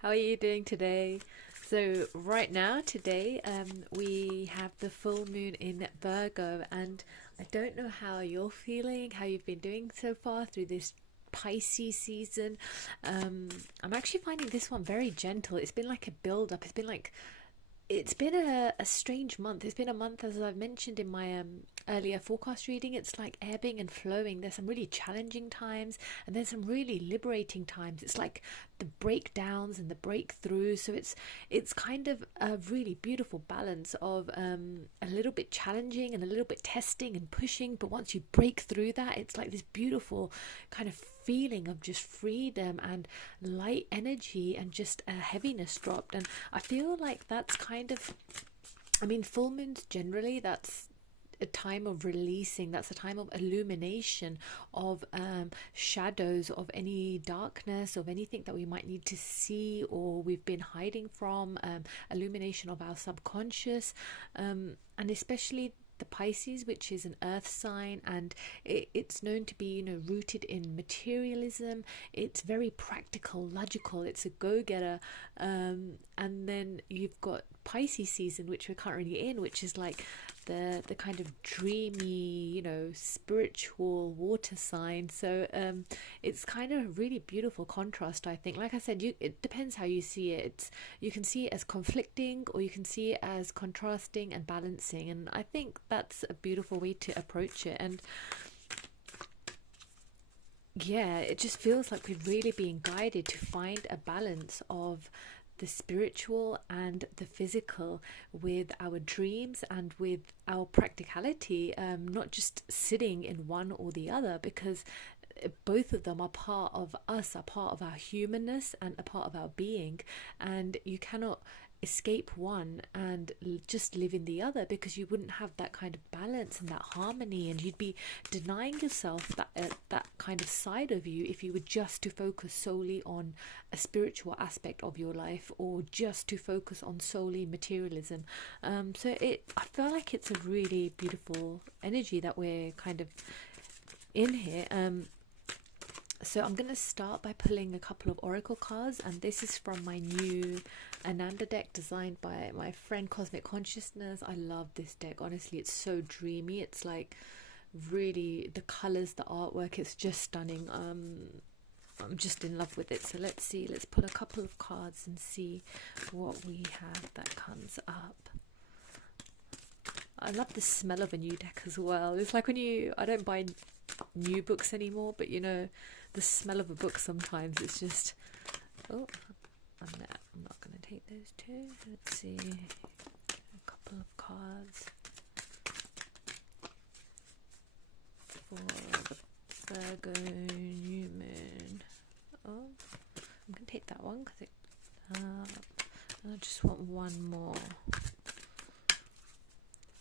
How are you doing today? So right now, today, we have the full moon in Virgo, and I don't know how you're feeling, how you've been doing so far through this Pisces season. Um, I'm actually finding this one very gentle. It's been like a build up. It's been a strange month. It's been a month, as I've mentioned in my earlier forecast reading. It's like ebbing and flowing. There's some really challenging times, and then some really liberating times. It's like the breakdowns and the breakthroughs. So it's kind of a really beautiful balance of a little bit challenging and a little bit testing and pushing. But once you break through that, it's like this beautiful kind of feeling of just freedom and light energy and just a heaviness dropped. And I feel like that's kind of, I mean, full moons generally, that's a time of releasing, that's a time of illumination of shadows of any darkness, of anything that we might need to see or we've been hiding from, illumination of our subconscious, and especially the Pisces, which is an earth sign, and it's known to be, rooted in materialism. It's very practical, logical. It's a go-getter. And then you've got Pisces season, which we're currently in, which is like the kind of dreamy, spiritual water sign. So it's kind of a really beautiful contrast, I think. Like I said, it depends how you see it. You can see it as conflicting, or you can see it as contrasting and balancing, and I think that's a beautiful way to approach it. And yeah, it just feels like we're really being guided to find a balance of the spiritual and the physical with our dreams and with our practicality, not just sitting in one or the other, because both of them are part of us, are part of our humanness and a part of our being, and you cannot escape one and just live in the other, because you wouldn't have that kind of balance and that harmony, and you'd be denying yourself that kind of side of you if you were just to focus solely on a spiritual aspect of your life, or just to focus on solely materialism. I feel like it's a really beautiful energy that we're kind of in here. So I'm going to start by pulling a couple of oracle cards, and this is from my new Ananda deck designed by my friend Cosmic Consciousness. I love this deck. Honestly, it's so dreamy. It's like really the colors, the artwork, it's just stunning. I'm just in love with it. So let's see. Let's pull a couple of cards and see what we have that comes up. I love the smell of a new deck as well. It's like I don't buy new books anymore, but the smell of a book sometimes, it's just, oh, I'm not going to take those two. Let's see, a couple of cards for the Virgo new moon. Oh, I'm going to take that one because I just want one more.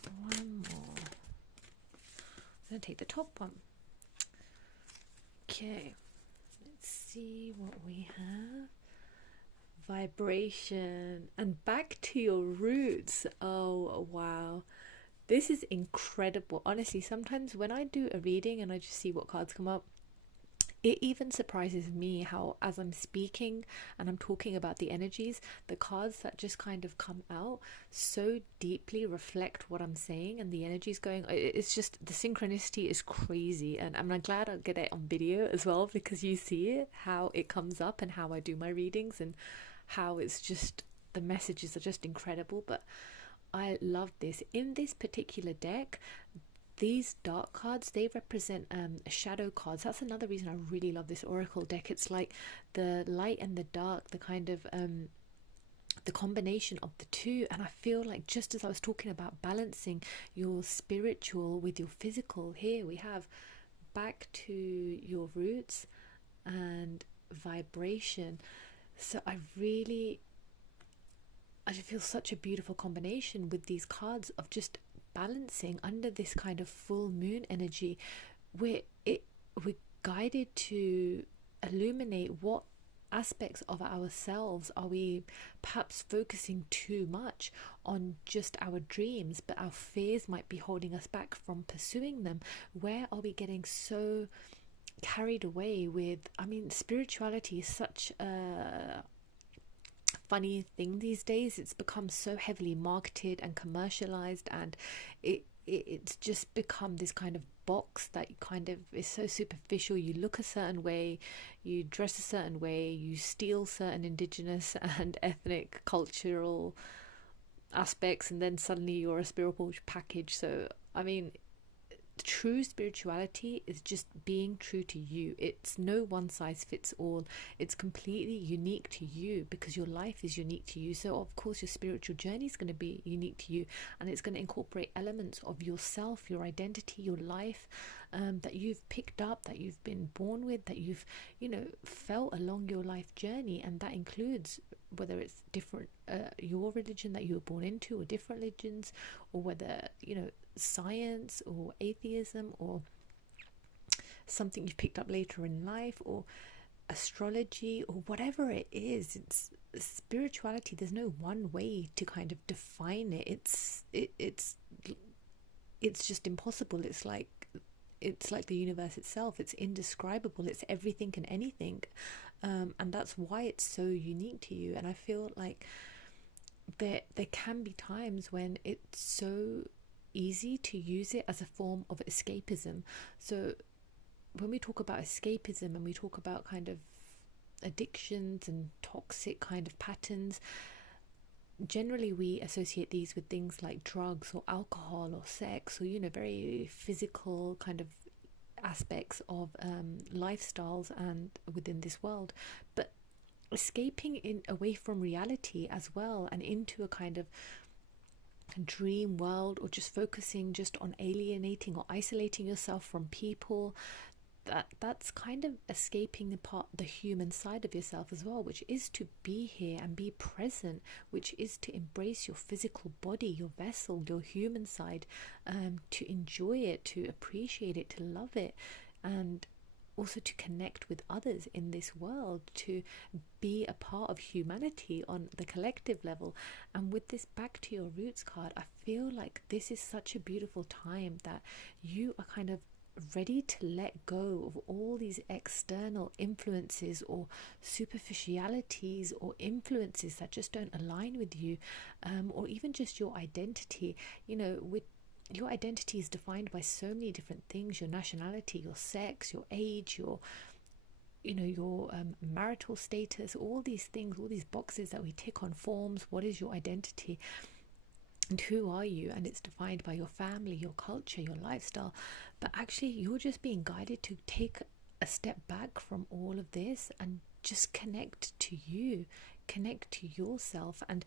I'm going to take the top one. Okay, let's see what we have. Vibration and back to your roots. Oh wow, this is incredible. Honestly, sometimes when I do a reading and I just see what cards come up, it even surprises me how, as I'm speaking and I'm talking about the energies, the cards that just kind of come out so deeply reflect what I'm saying, and the energies going. It's just, the synchronicity is crazy, and I'm glad I get it on video as well, because you see it, how it comes up, and how I do my readings, and how it's just, the messages are just incredible. But I love this. In this particular deck, these dark cards, they represent shadow cards. That's another reason I really love this oracle deck. It's like the light and the dark, the kind of the combination of the two. And I feel like, just as I was talking about balancing your spiritual with your physical, here we have back to your roots and vibration. So I just feel such a beautiful combination with these cards of just balancing under this kind of full moon energy, where we're guided to illuminate what aspects of ourselves are we perhaps focusing too much on, just our dreams, but our fears might be holding us back from pursuing them. Where are we getting so carried away with, I mean, spirituality is such a funny thing these days. It's become so heavily marketed and commercialized, and it's just become this kind of box that kind of is so superficial. You look a certain way, you dress a certain way, you steal certain indigenous and ethnic cultural aspects, and then suddenly you're a spiritual package. So I mean, true spirituality is just being true to you. It's no one size fits all. It's completely unique to you because your life is unique to you. So of course your spiritual journey is going to be unique to you, and it's going to incorporate elements of yourself, your identity, your life, that you've picked up, that you've been born with, that you've felt along your life journey. And that includes whether it's different, your religion that you were born into, or different religions, or whether science or atheism, or something you've picked up later in life, or astrology, or whatever it is. It's spirituality. There's no one way to kind of define it. It's just impossible. It's like the universe itself. It's indescribable. It's everything and anything, and that's why it's so unique to you. And I feel like there can be times when it's so easy to use it as a form of escapism. So when we talk about escapism and we talk about kind of addictions and toxic kind of patterns, generally we associate these with things like drugs or alcohol or sex, or very physical kind of aspects of lifestyles and within this world. But escaping away from reality as well, and into a kind of dream world, or just focusing just on alienating or isolating yourself from people, that's kind of escaping the human side of yourself as well, which is to be here and be present, which is to embrace your physical body, your vessel, your human side, to enjoy it, to appreciate it, to love it, and also to connect with others in this world, to be a part of humanity on the collective level. And with this Back to Your Roots card, I feel like this is such a beautiful time that you are kind of ready to let go of all these external influences or superficialities or influences that just don't align with you, or even just your identity. With your identity is defined by so many different things: your nationality, your sex, your age, your marital status, all these things, all these boxes that we tick on forms. What is your identity and who are you? And it's defined by your family, your culture, your lifestyle. But actually you're just being guided to take a step back from all of this and just connect to you, connect to yourself. And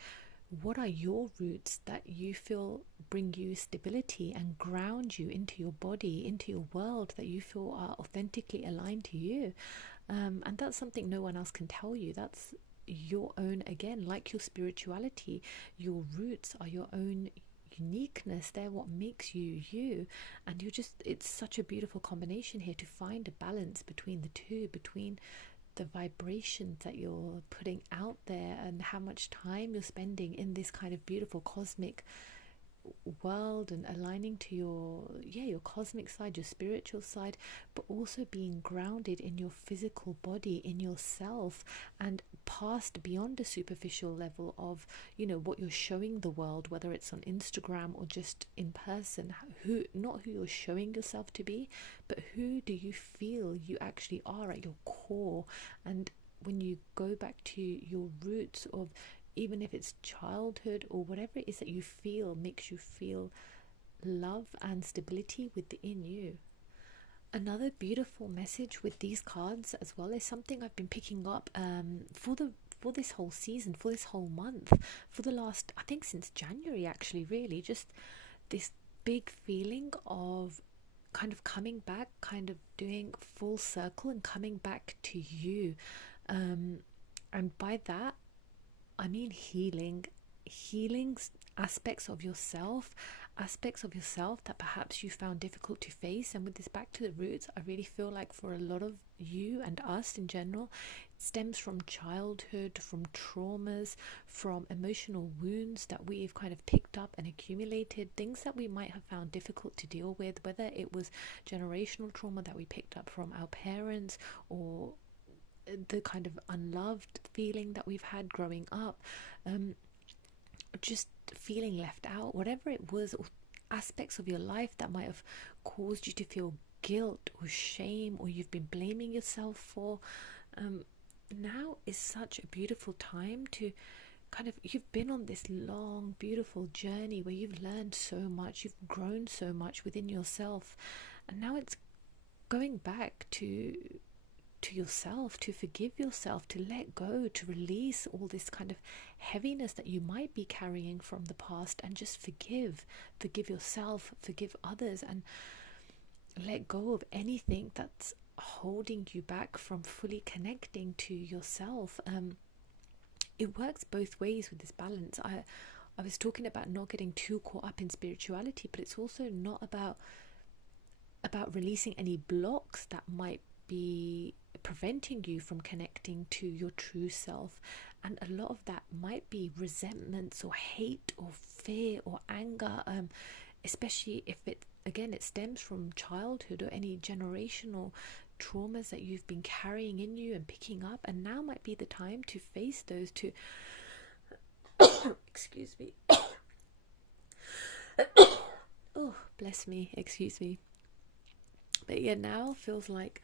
what are your roots that you feel bring you stability and ground you into your body, into your world, that you feel are authentically aligned to you? And that's something no one else can tell you. That's your own, again, like your spirituality. Your roots are your own uniqueness. They're what makes you you. And it's such a beautiful combination here to find a balance between the two, between the vibrations that you're putting out there and how much time you're spending in this kind of beautiful cosmic world, and aligning to your cosmic side, your spiritual side, but also being grounded in your physical body, in yourself, and past, beyond a superficial level of what you're showing the world, whether it's on Instagram or just in person. Not who you're showing yourself to be, but who do you feel you actually are at your core. And when you go back to your roots of, even if it's childhood or whatever it is that you feel makes you feel love and stability within you. Another beautiful message with these cards as well is something I've been picking up for this whole season, for this whole month, for the last, I think since January actually, really, just this big feeling of kind of coming back, kind of doing full circle and coming back to you. And by that I mean healing aspects of yourself that perhaps you found difficult to face. And with this Back to the Roots, I really feel like for a lot of you and us in general, it stems from childhood, from traumas, from emotional wounds that we've kind of picked up and accumulated, things that we might have found difficult to deal with, whether it was generational trauma that we picked up from our parents, or the kind of unloved feeling that we've had growing up, just feeling left out, whatever it was, or aspects of your life that might have caused you to feel guilt or shame, or you've been blaming yourself for. Now is such a beautiful time to kind of, you've been on this long, beautiful journey where you've learned so much, you've grown so much within yourself, and now it's going back to yourself, to forgive yourself, to let go, to release all this kind of heaviness that you might be carrying from the past, and just forgive yourself, forgive others, and let go of anything that's holding you back from fully connecting to yourself. It works both ways with this balance. I was talking about not getting too caught up in spirituality, but it's also not about releasing any blocks that might be preventing you from connecting to your true self. And a lot of that might be resentments or hate or fear or anger, especially if it stems from childhood or any generational traumas that you've been carrying in you and picking up. And now might be the time to face those, to excuse me. Oh, bless me, excuse me. But yeah, now feels like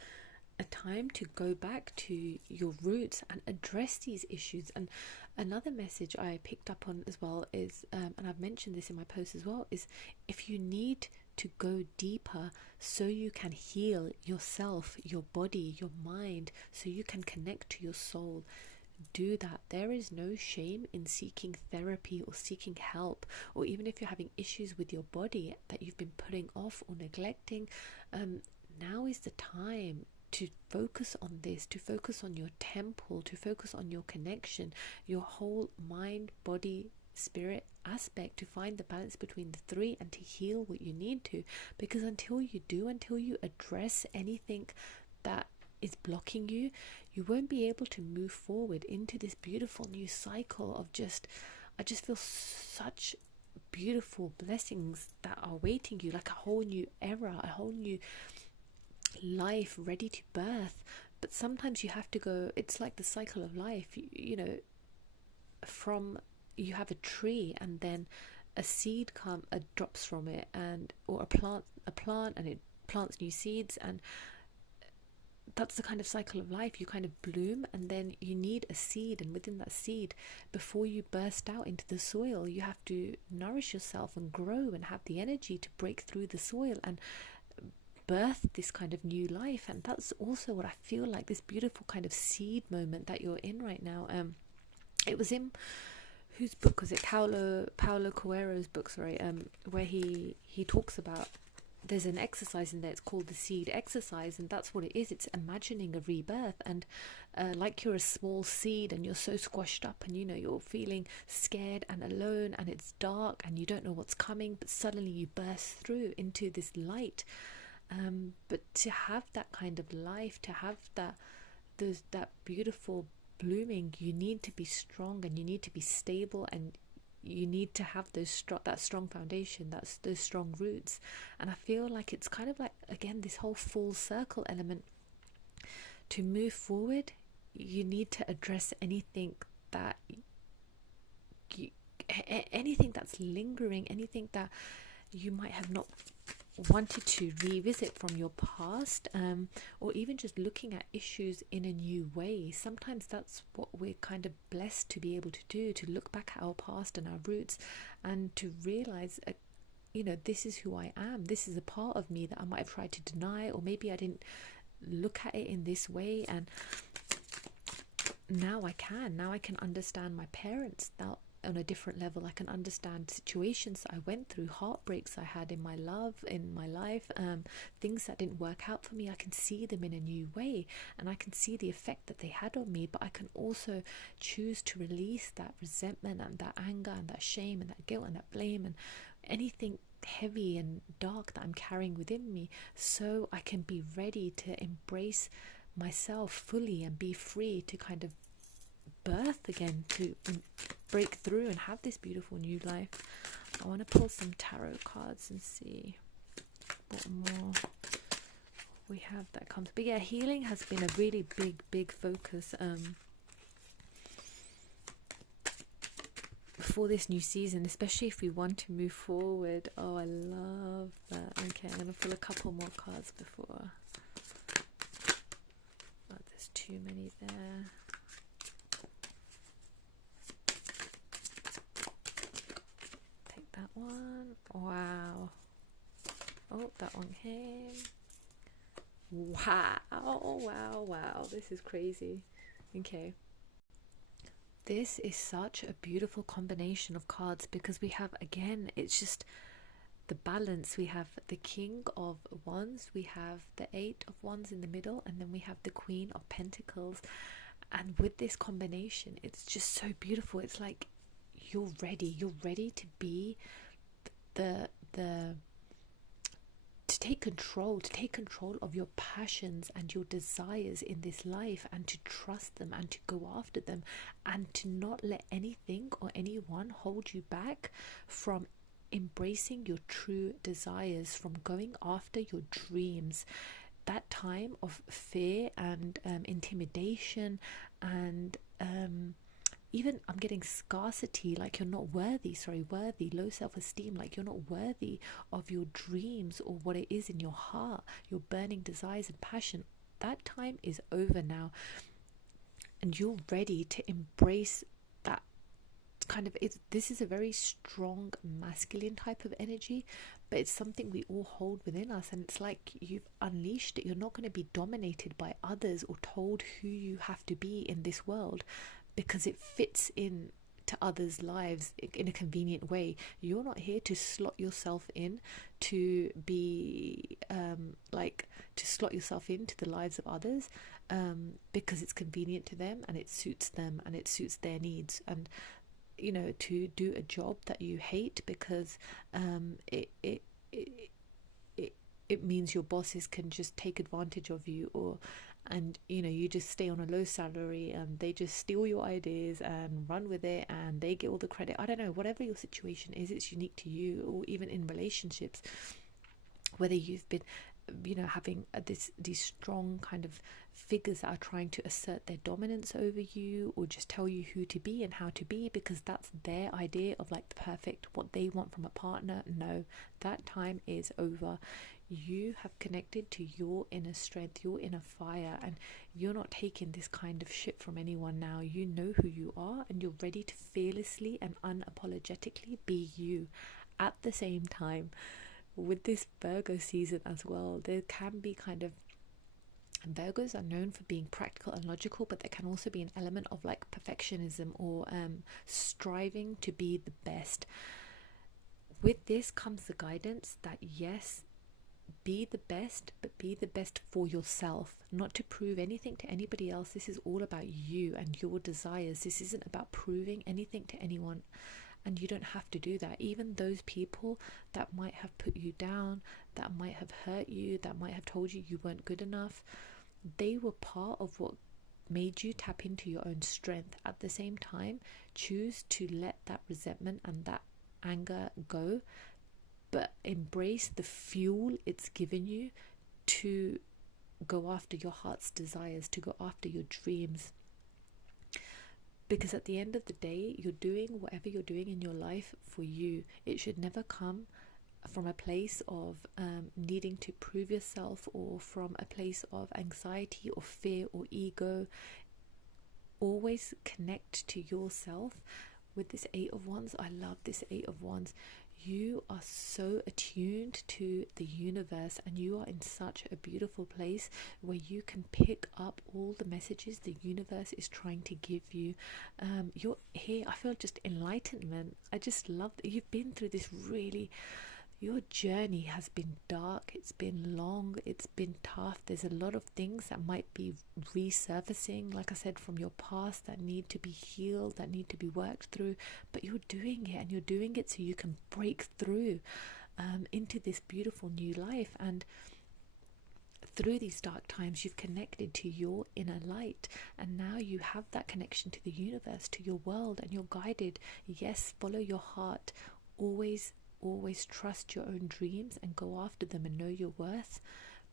a time to go back to your roots and address these issues. And another message I picked up on as well is, and I've mentioned this in my post as well, is if you need to go deeper so you can heal yourself, your body, your mind, so you can connect to your soul, do that. There is no shame in seeking therapy or seeking help, or even if you're having issues with your body that you've been putting off or neglecting. Now is the time to focus on this, to focus on your temple, to focus on your connection, your whole mind, body, spirit aspect, to find the balance between the three and to heal what you need to. Because until you address anything that is blocking you, you won't be able to move forward into this beautiful new cycle of I just feel such beautiful blessings that are waiting you, like a whole new era, a whole new life ready to birth. But sometimes you have to go, it's like the cycle of life, you know, from you have a tree and then a seed drops from it, and or a plant and it plants new seeds, and that's the kind of cycle of life. You kind of bloom, and then you need a seed, and within that seed, before you burst out into the soil, you have to nourish yourself and grow and have the energy to break through the soil and birth this kind of new life. And that's also what I feel like, this beautiful kind of seed moment that you're in right now. It was in, whose book was it? Paulo Coelho's book, sorry, where he talks about, there's an exercise in there, it's called the seed exercise, and that's what it is. It's imagining a rebirth, and like you're a small seed and you're so squashed up, and you know, you're feeling scared and alone, and it's dark and you don't know what's coming, but suddenly you burst through into this light. But to have that kind of life, to have that beautiful blooming, you need to be strong, and you need to be stable, and you need to have that strong foundation, those strong roots. And I feel like it's kind of like, again, this whole full circle element. To move forward, you need to address anything that's lingering, anything that you might have not wanted to revisit from your past, or even just looking at issues in a new way. Sometimes that's what we're kind of blessed to be able to do, to look back at our past and our roots, and to realize, you know, this is who I am. This is a part of me that I might have tried to deny, or maybe I didn't look at it in this way, and now I can understand my parents now on a different level. I can understand situations I went through, heartbreaks I had in my life, things that didn't work out for me. I can see them in a new way, and I can see the effect that they had on me. But I can also choose to release that resentment and that anger and that shame and that guilt and that blame and anything heavy and dark that I'm carrying within me, so I can be ready to embrace myself fully and be free to kind of birth again, to break through and have this beautiful new life. I want to pull some tarot cards and see what more we have that comes. But yeah, healing has been a really big focus for this new season, especially if we want to move forward. Oh, I love that. Okay, I'm gonna pull a couple more cards before. Oh, there's too many there. Take that one. Wow. Oh, that one came. Wow. This is crazy. Okay. This is such a beautiful combination of cards because we have, again, it's just the balance. We have the King of Wands, we have the Eight of Wands in the middle, and then we have the Queen of Pentacles. And with this combination, it's just so beautiful. It's like you're ready to be the to take control of your passions and your desires in this life, and to trust them and to go after them, and to not let anything or anyone hold you back from embracing your true desires, from going after your dreams. That time of fear and intimidation and even I'm getting scarcity, like you're not worthy, low self-esteem, like you're not worthy of your dreams or what it is in your heart, your burning desires and passion. That time is over now, and you're ready to embrace that kind of this is a very strong masculine type of energy, but it's something we all hold within us, and it's like you've unleashed it. You're not going to be dominated by others or told who you have to be in this world because it fits in to others' lives in a convenient way. You're not here to slot yourself in to be to slot yourself into the lives of others because it's convenient to them and it suits them and it suits their needs, and to do a job that you hate because it means your bosses can just take advantage of you, and you just stay on a low salary and they just steal your ideas and run with it and they get all the credit. I don't know, whatever your situation is, it's unique to you. Or even in relationships, whether you've been having these strong kind of figures that are trying to assert their dominance over you, or just tell you who to be and how to be because that's their idea of like the perfect, what they want from a partner. No, that time is over. You have connected to your inner strength, your inner fire, and you're not taking this kind of shit from anyone now. You know who you are, and you're ready to fearlessly and unapologetically be you. At the same time, with this Virgo season as well, there can be kind of, and Virgos are known for being practical and logical, but there can also be an element of like perfectionism or striving to be the best. With this comes the guidance that yes, be the best, but be the best for yourself, not to prove anything to anybody else. This is all about you and your desires. This isn't about proving anything to anyone, and you don't have to do that. Even those people that might have put you down, that might have hurt you, that might have told you you weren't good enough, they were part of what made you tap into your own strength. At the same time, choose to let that resentment and that anger go, but embrace the fuel it's given you to go after your heart's desires, to go after your dreams. Because at the end of the day, you're doing whatever you're doing in your life for you. It should never come from a place of needing to prove yourself, or from a place of anxiety or fear or ego. Always connect to yourself. With this Eight of Wands, I love this Eight of Wands. You are so attuned to the universe, and you are in such a beautiful place where you can pick up all the messages the universe is trying to give you. You're here, I feel just enlightenment. I just love that you've been through this really, your journey has been dark, it's been long, it's been tough. There's a lot of things that might be resurfacing, like I said, from your past, that need to be healed, that need to be worked through, but you're doing it, and you're doing it so you can break through into this beautiful new life. And through these dark times, you've connected to your inner light, and now you have that connection to the universe, to your world, and you're guided. Yes, follow your heart. Always trust your own dreams and go after them and know your worth,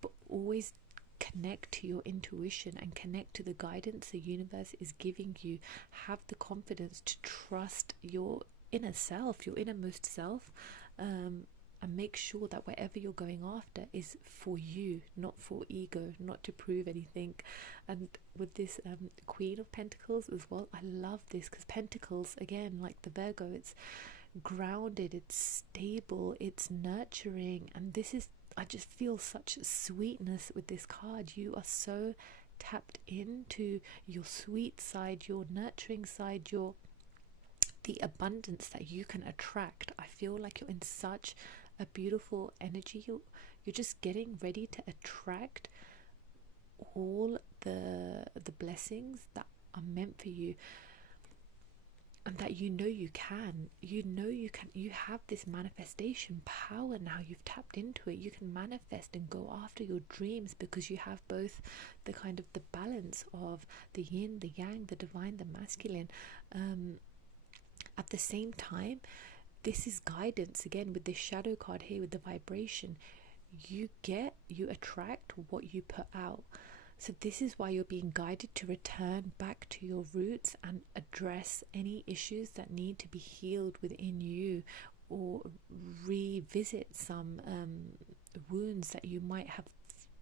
but always connect to your intuition and connect to the guidance the universe is giving you. Have the confidence to trust your inner self, your innermost self, and make sure that whatever you're going after is for you, not for ego, not to prove anything. And with this Queen of Pentacles as well, I love this, because Pentacles, again, like the Virgo, it's grounded, it's stable, it's nurturing, and this is, I just feel such sweetness with this card. You are so tapped into your sweet side, your nurturing side, your the abundance that you can attract. I feel like you're in such a beautiful energy. You're just getting ready to attract all the blessings that are meant for you, and that you know you can. You have this manifestation power now. You've tapped into it. You can manifest and go after your dreams, because you have both the kind of the balance of the yin, the yang, the divine, the masculine. At the same time, this is guidance again with this shadow card here, with the vibration. You attract what you put out. So this is why you're being guided to return back to your roots and address any issues that need to be healed within you, or revisit some wounds that you might have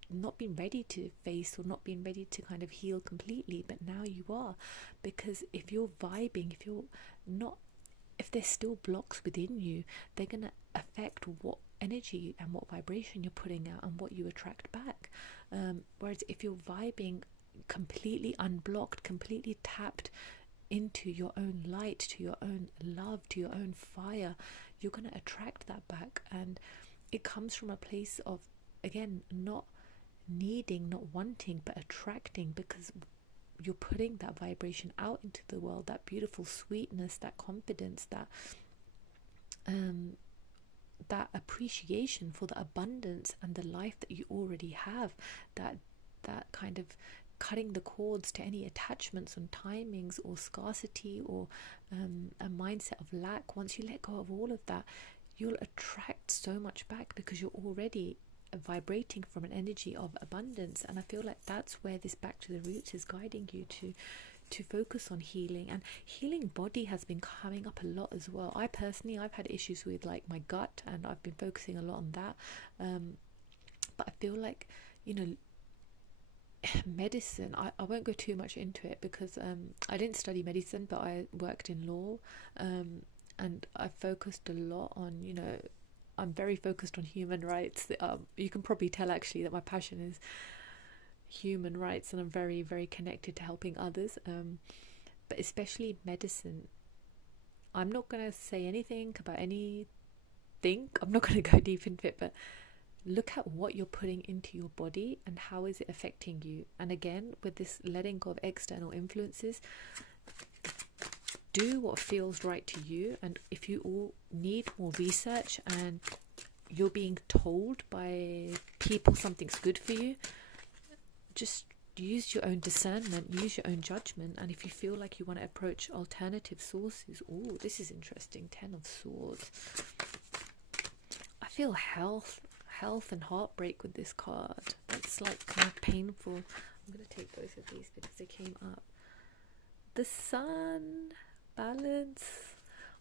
not been ready to face, or not been ready to kind of heal completely, but now you are. Because if you're vibing, if there's still blocks within you, they're going to affect what energy and what vibration you're putting out and what you attract back. Whereas if you're vibing completely unblocked, completely tapped into your own light, to your own love, to your own fire, you're going to attract that back. And it comes from a place of, again, not needing, not wanting, but attracting, because you're putting that vibration out into the world, that beautiful sweetness, that confidence, that appreciation for the abundance and the life that you already have, that kind of cutting the cords to any attachments on timings or scarcity or a mindset of lack. Once you let go of all of that, you'll attract so much back, because you're already vibrating from an energy of abundance. And I feel like that's where this back to the roots is guiding you to focus on healing. And healing body has been coming up a lot as well. I've had issues with like my gut, and I've been focusing a lot on that, but I feel like, medicine, I won't go too much into it, because I didn't study medicine, but I worked in law, and I focused a lot on, I'm very focused on human rights. You can probably tell actually that my passion is human rights, and I'm very, very connected to helping others, but especially medicine. I'm not going to say anything about anything. I'm not going to go deep into it, but look at what you're putting into your body and how is it affecting you. And again, with this letting go of external influences, do what feels right to you. And if you all need more research and you're being told by people something's good for you, just use your own discernment, use your own judgment. And if you feel like you want to approach alternative sources, oh, this is interesting. 10 of Swords. I feel health and heartbreak with this card. It's like kind of painful. I'm going to take both of these because they came up. The Sun, balance.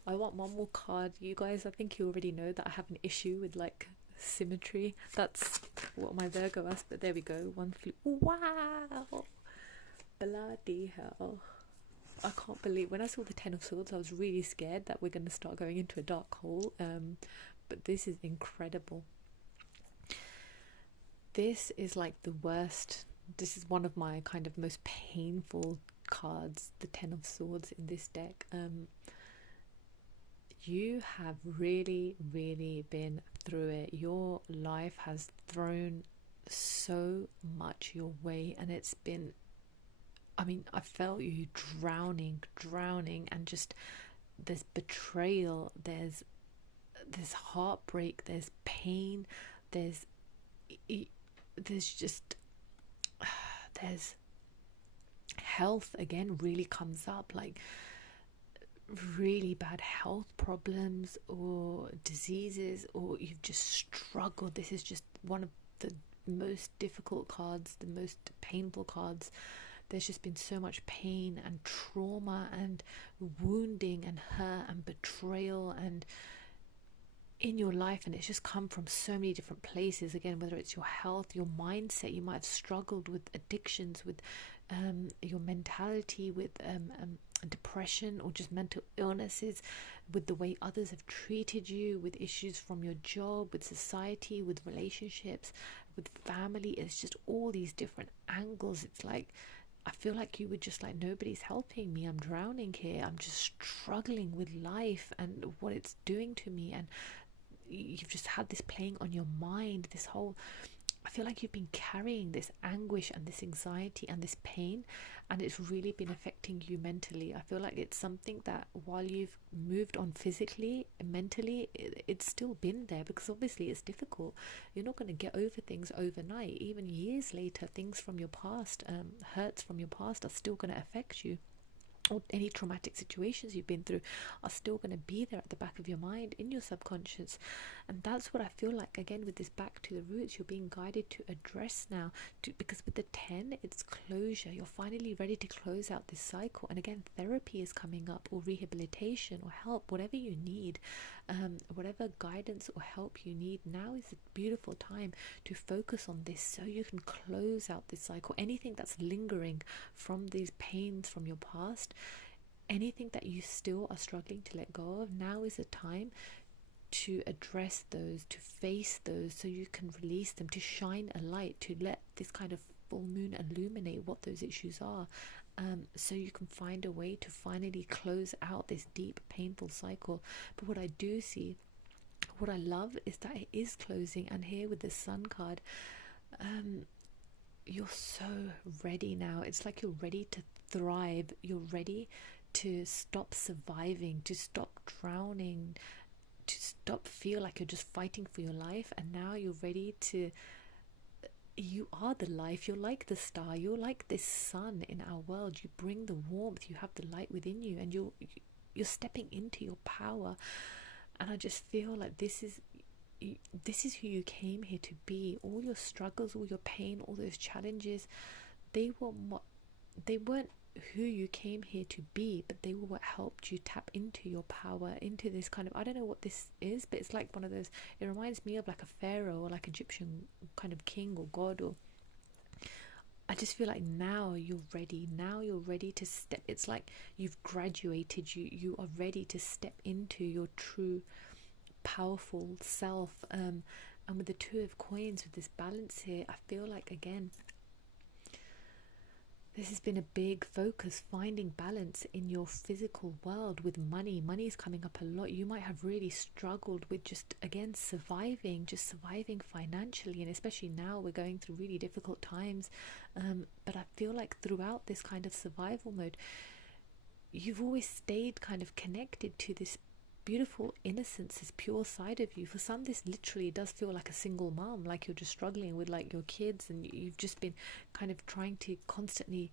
I want one more card. You guys, I think you already know that I have an issue with like symmetry. That's what my Virgo aspect. There we go. One flew. Wow, bloody hell. I can't believe, when I saw the 10 of Swords, I was really scared that we're going to start going into a dark hole, but this is incredible. This is like the worst. This is one of my kind of most painful cards, the 10 of Swords in this deck. You have really, really been through it. Your life has thrown so much your way, and it's been, I mean, I felt you drowning, and just there's betrayal, there's heartbreak, there's pain, there's health again really comes up, like really bad health problems or diseases, or you've just struggled. This is just one of the most difficult cards, the most painful cards. There's just been so much pain and trauma and wounding and hurt and betrayal and in your life, and it's just come from so many different places. Again, whether it's your health, your mindset, you might have struggled with addictions, with your mentality, with depression, or just mental illnesses, with the way others have treated you, with issues from your job, with society, with relationships, with family. It's just all these different angles. It's like I feel like you were just like, nobody's helping me, I'm drowning here, I'm just struggling with life and what it's doing to me. And you've just had this playing on your mind, this whole, I feel like you've been carrying this anguish and this anxiety and this pain, and it's really been affecting you mentally. I feel like it's something that while you've moved on physically, mentally, it's still been there, because obviously it's difficult. You're not going to get over things overnight. Even years later, things from your past, hurts from your past are still going to affect you, or any traumatic situations you've been through are still going to be there at the back of your mind, in your subconscious. And that's what I feel like, again, with this back to the roots, you're being guided to address now, because with the 10, it's closure. You're finally ready to close out this cycle. And again, therapy is coming up, or rehabilitation, or help, whatever you need, whatever guidance or help you need. Now is a beautiful time to focus on this, so you can close out this cycle. Anything that's lingering from these pains from your past, anything that you still are struggling to let go of, now is the time to address those, to face those, so you can release them, to shine a light, to let this kind of full moon illuminate what those issues are, so you can find a way to finally close out this deep, painful cycle. But what I do see, what I love, is that it is closing. And here with the Sun card, you're so ready now. It's like you're ready to thrive. You're ready to stop surviving, to stop drowning, to stop feel like you're just fighting for your life. And now you're ready to, you are the life. You're like the star. You're like this sun in our world. You bring the warmth. You have the light within you, and you're stepping into your power. And I just feel like this is who you came here to be. All your struggles, all your pain, all those challenges, they weren't who you came here to be, but they were what helped you tap into your power, into this kind of, I don't know what this is, but it's like one of those, it reminds me of like a pharaoh, or like Egyptian kind of king or god, or I just feel like now you're ready. Now you're ready to step. It's like you've graduated. You are ready to step into your true powerful self. And with the Two of Coins, with this balance here, I feel like, again, this has been a big focus, finding balance in your physical world. With money is coming up a lot. You might have really struggled with just, again, surviving financially, and especially now we're going through really difficult times. But I feel like throughout this kind of survival mode, you've always stayed kind of connected to this beautiful innocence, this pure side of you. For some, this literally does feel like a single mom, like you're just struggling with like your kids, and you've just been kind of trying to constantly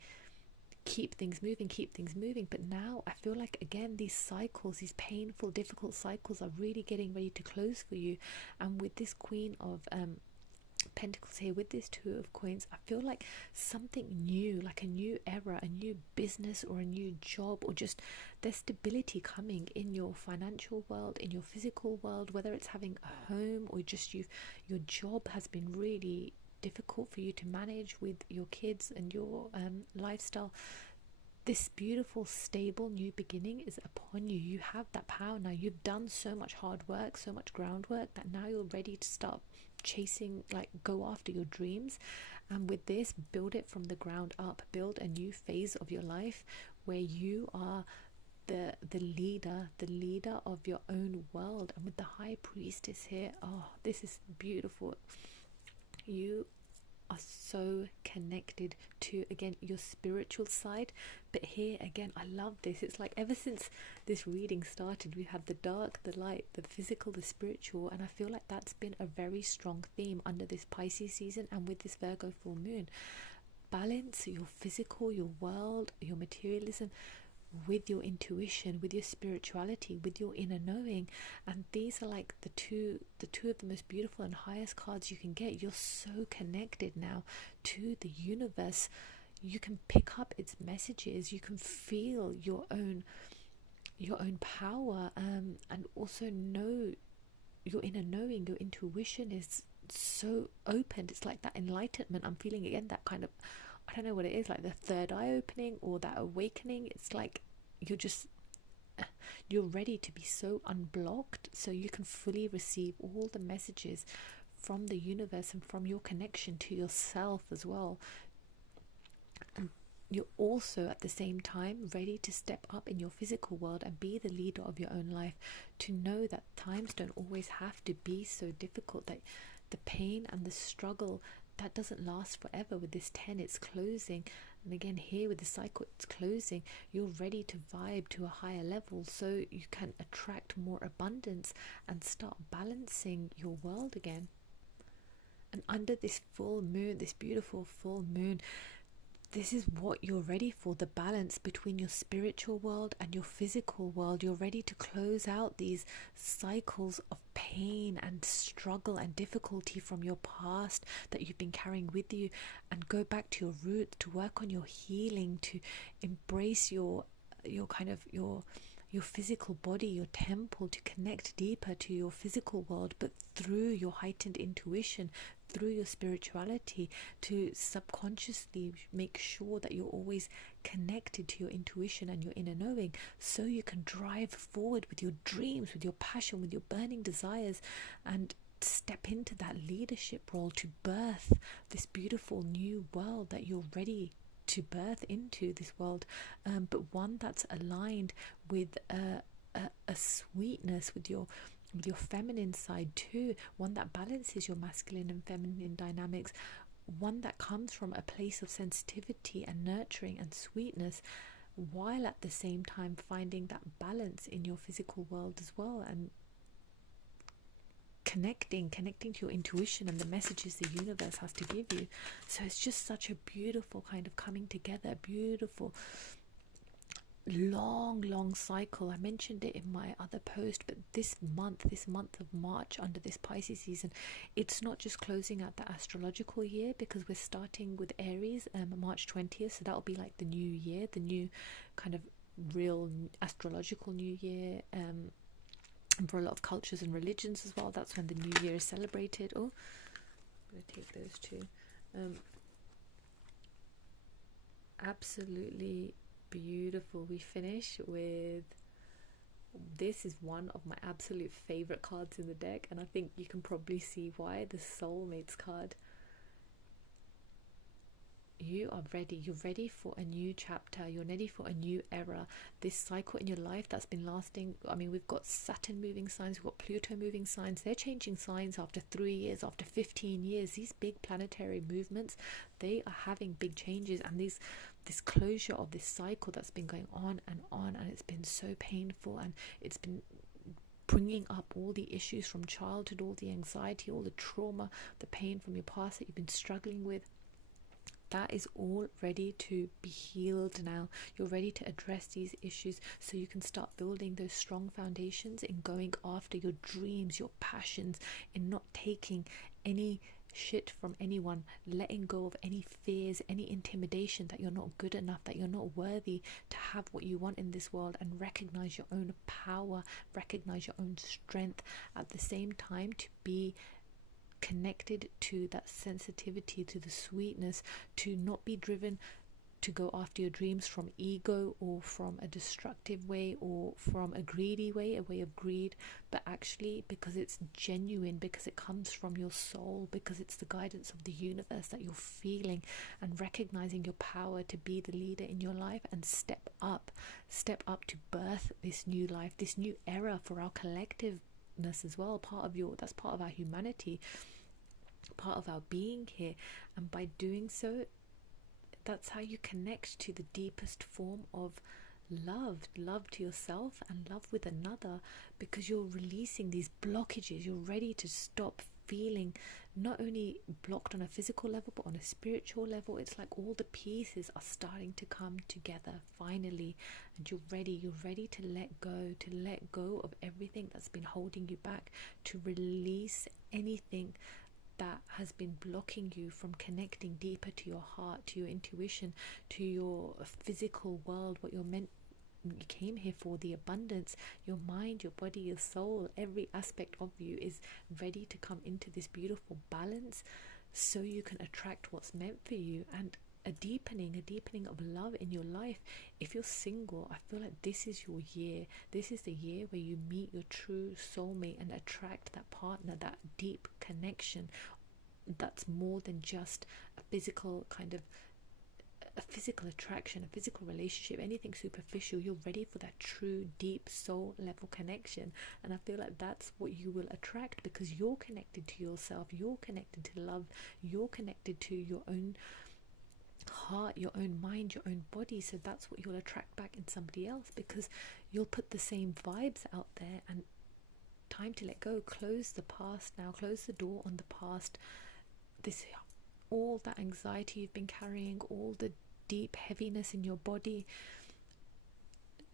keep things moving. But now I feel like, again, these cycles, these painful, difficult cycles, are really getting ready to close for you. And with this Queen of Pentacles here, with this Two of Coins, I feel like something new, like a new era, a new business, or a new job, or just there's stability coming in your financial world, in your physical world, whether it's having a home, or just your job has been really difficult for you to manage with your kids and your lifestyle. This beautiful, stable new beginning is upon you. You have that power now. You've done so much hard work, so much groundwork, that now you're ready to start chasing, like go after your dreams. And with this, build it from the ground up. Build a new phase of your life where you are the leader of your own world. And with the High Priestess here, oh, this is beautiful. You are so connected to, again, your spiritual side. But here again, I love this. It's like ever since this reading started, we have the dark, the light, the physical, the spiritual, and I feel like that's been a very strong theme under this Pisces season. And with this Virgo full moon, balance your physical, your world, your materialism with your intuition, with your spirituality, with your inner knowing. And these are like the two of the most beautiful and highest cards you can get. You're so connected now to the universe. You can pick up its messages, you can feel your own power, and also know your inner knowing. Your intuition is so opened. It's like that enlightenment. I'm feeling again that kind of, I don't know what it is, like the third eye opening or that awakening. It's like you're ready to be so unblocked, so you can fully receive all the messages from the universe and from your connection to yourself as well. And you're also at the same time ready to step up in your physical world and be the leader of your own life, to know that times don't always have to be so difficult, that the pain and the struggle, that doesn't last forever. With this 10, it's closing, and again here with the cycle, it's closing. You're ready to vibe to a higher level, so you can attract more abundance and start balancing your world again. And under this full moon, this beautiful full moon, this is what you're ready for, the balance between your spiritual world and your physical world. You're ready to close out these cycles of pain and struggle and difficulty from your past that you've been carrying with you, and go back to your roots, to work on your healing, to embrace your physical body, your temple, to connect deeper to your physical world, but through your heightened intuition, through your spirituality, to subconsciously make sure that you're always connected to your intuition and your inner knowing, so you can drive forward with your dreams, with your passion, with your burning desires, and step into that leadership role to birth this beautiful new world that you're ready to birth into, this world, but one that's aligned with a sweetness, with your feminine side too, one that balances your masculine and feminine dynamics, one that comes from a place of sensitivity and nurturing and sweetness, while at the same time finding that balance in your physical world as well, and connecting to your intuition and the messages the universe has to give you. So it's just such a beautiful kind of coming together, beautiful long cycle. I mentioned it in my other post, but this month of March, under this Pisces season, it's not just closing out the astrological year, because we're starting with Aries March 20th, so that'll be like the new year, the new kind of real astrological new year, and for a lot of cultures and religions as well, that's when the new year is celebrated. Oh, I'm going to take those two. Absolutely beautiful. We finish with, this is one of my absolute favorite cards in the deck, and I think you can probably see why, the soulmates card. You are ready. You're ready for a new chapter. You're ready for a new era. This cycle in your life that's been lasting, I mean, we've got Saturn moving signs, we've got Pluto moving signs. They're changing signs after 3 years, after 15 years. These big planetary movements, they are having big changes, and this closure of this cycle that's been going on, and it's been so painful, and it's been bringing up all the issues from childhood, all the anxiety, all the trauma, the pain from your past that you've been struggling with. That is all ready to be healed now. You're ready to address these issues, so you can start building those strong foundations in going after your dreams, your passions, in not taking any shit from anyone, letting go of any fears, any intimidation that you're not good enough, that you're not worthy to have what you want in this world, and recognize your own power, recognize your own strength, at the same time to be connected to that sensitivity, to the sweetness, to not be driven to go after your dreams from ego, or from a destructive way, or from a greedy way, a way of greed, but actually because it's genuine, because it comes from your soul, because it's the guidance of the universe that you're feeling, and recognizing your power to be the leader in your life, and step up to birth this new life, this new era for our collectiveness as well. That's part of our humanity, part of our being here. And by doing so, that's how you connect to the deepest form of love to yourself and love with another, because you're releasing these blockages. You're ready to stop feeling not only blocked on a physical level but on a spiritual level. It's like all the pieces are starting to come together finally, and you're ready to let go of everything that's been holding you back, to release anything that has been blocking you from connecting deeper to your heart, to your intuition, to your physical world, what you're meant, you came here for, the abundance. Your mind, your body, your soul, every aspect of you is ready to come into this beautiful balance, so you can attract what's meant for you, and a deepening of love in your life. If you're single, I feel like this is your year. This is the year where you meet your true soulmate and attract that partner, that deep connection that's more than just a physical kind of a physical attraction, a physical relationship, anything superficial. You're ready for that true deep soul level connection, and I feel like that's what you will attract, because you're connected to yourself, you're connected to love, you're connected to your own heart, your own mind, your own body. So that's what you'll attract back in somebody else, because you'll put the same vibes out there. And time to let go. Close the past now, close the door on the past. This, all that anxiety you've been carrying, all the deep heaviness in your body,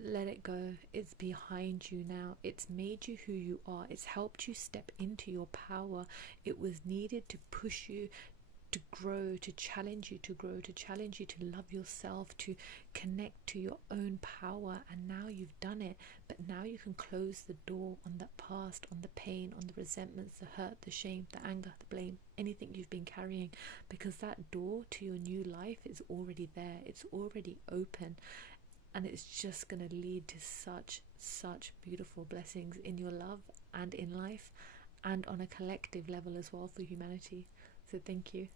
let it go. It's behind you now. It's made you who you are. It's helped you step into your power. It was needed to push you to grow, to challenge you to grow, to challenge you to love yourself, to connect to your own power. And now you've done it, but now you can close the door on that past, on the pain, on the resentments, the hurt, the shame, the anger, the blame, anything you've been carrying, because that door to your new life is already there. It's already open, and it's just going to lead to such beautiful blessings in your love and in life, and on a collective level as well for humanity. So thank you.